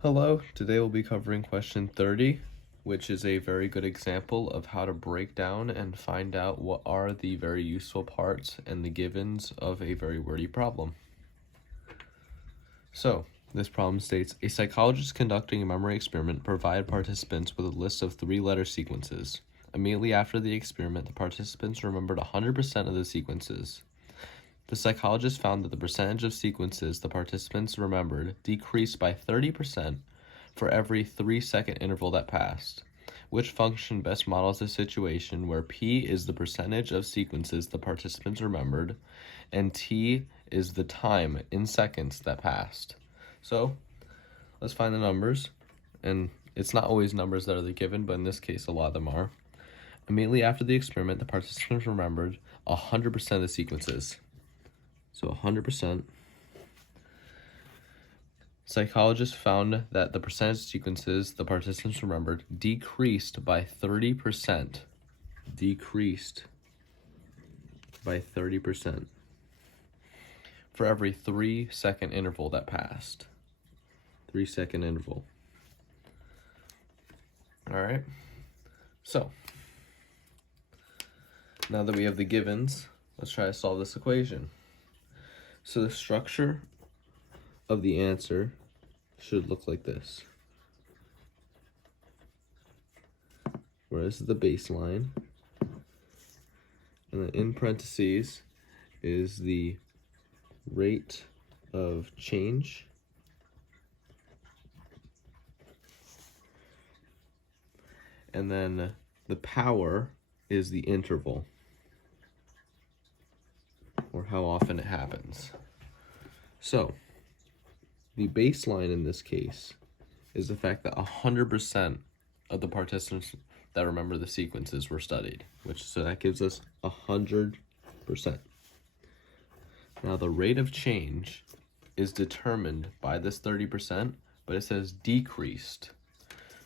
Hello, today we'll be covering question 30, which is a very good example of how to break down and find out what are the very useful parts and the givens of a very wordy problem. So, this problem states, a psychologist conducting a memory experiment provided participants with a list of 3-letter sequences. Immediately after the experiment, the participants remembered 100% of the sequences. The psychologist found that the percentage of sequences the participants remembered decreased by 30% for every 3-second interval that passed. Which function best models the situation where P is the percentage of sequences the participants remembered and T is the time in seconds that passed? So let's find the numbers, and it's not always numbers that are the given, but in this case a lot of them are. Immediately after the experiment, the participants remembered 100% of the sequences. So 100%. Psychologists found that the percentage sequences the participants remembered decreased by 30%. Decreased by 30% for every 3-second interval that passed. 3-second interval. All right. So now that we have the givens, let's try to solve this equation. So the structure of the answer should look like this. Where this is the baseline, and then in parentheses is the rate of change, and then the power is the interval, or how often it happens. So the baseline in this case is the fact that 100% of the participants that remember the sequences were studied, so that gives us 100%. Now the rate of change is determined by this 30%, but it says decreased.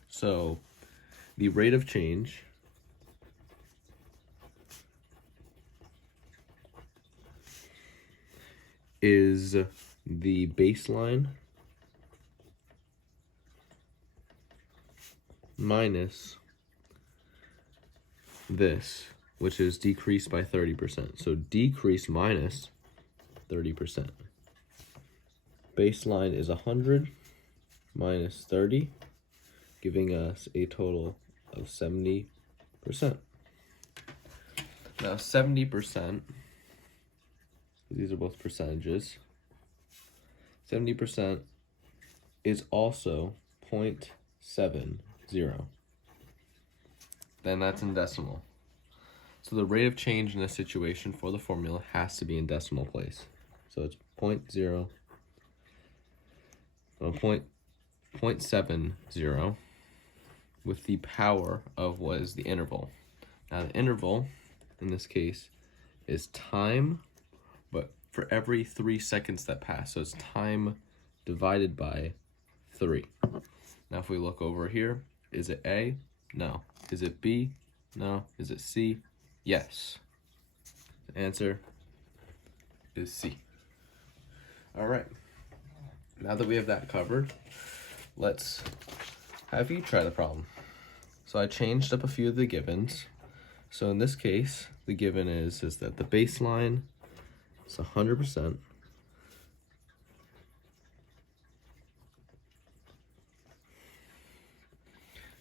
So the rate of change is the baseline minus this, which is decreased by 30%. So decrease minus 30%. Baseline is 100 minus 30, giving us a total of 70%. Now 70%, these are both percentages, 70% is also 0.70. Then that's in decimal. So the rate of change in this situation for the formula has to be in decimal place. So it's 0.70 with the power of what is the interval. Now the interval in this case is time, but for every 3 seconds that pass. So it's time divided by 3. Now if we look over here, is it A? No. Is it B? No. Is it C? Yes. The answer is C. All right. Now that we have that covered, let's have you try the problem. So I changed up a few of the givens. So in this case, the given is that the baseline is 100%.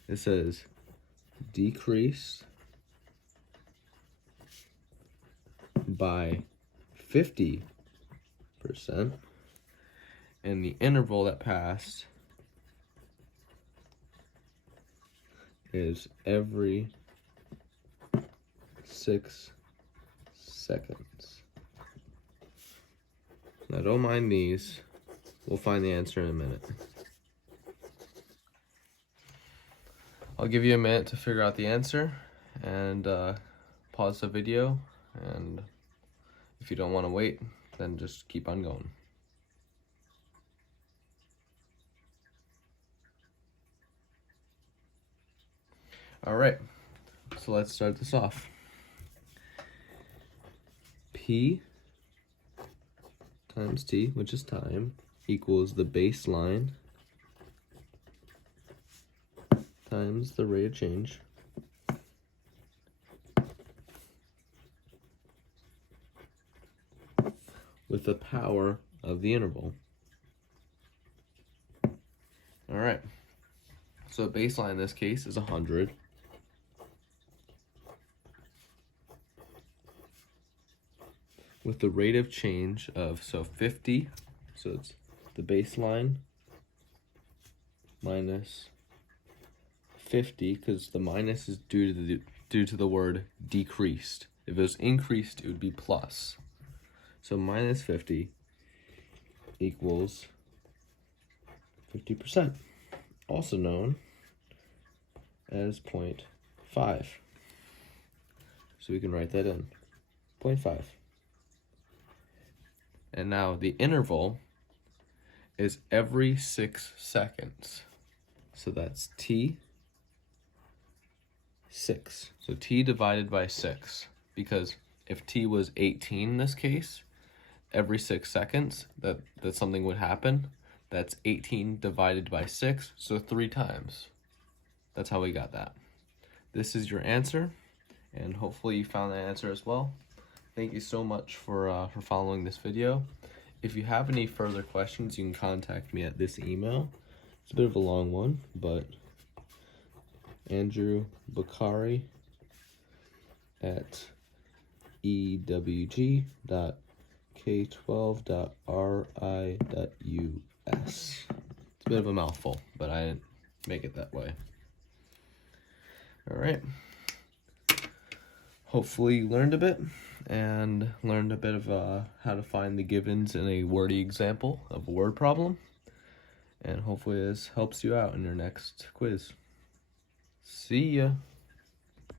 It says decrease by 50%, and the interval that passed is every 6 seconds. Now don't mind these, we'll find the answer in a minute. I'll give you a minute to figure out the answer and pause the video, and if you don't want to wait, then just keep on going. All right, so let's start this off. P times T, which is time, equals the baseline times the rate of change with the power of the interval. All right, so baseline in this case is 100. With the rate of change of, 50, so it's the baseline minus 50, because the minus is due to the word decreased. If it was increased, it would be plus. So minus 50 equals 50%, also known as 0.5. So we can write that in, 0.5. And now the interval is every 6 seconds. So that's t 6. So t divided by 6. Because if t was 18 in this case, every 6 seconds that something would happen, that's 18 divided by 6, so 3 times. That's how we got that. This is your answer, and hopefully you found that answer as well. Thank you so much for following this video. If you have any further questions, you can contact me at this email. It's a bit of a long one, but Andrew Bakari at ewg.k12.ri.us. It's a bit of a mouthful, but I didn't make it that way. All right. Hopefully you learned a bit and learned a bit of how to find the givens in a wordy example of a word problem. And hopefully this helps you out in your next quiz. See ya.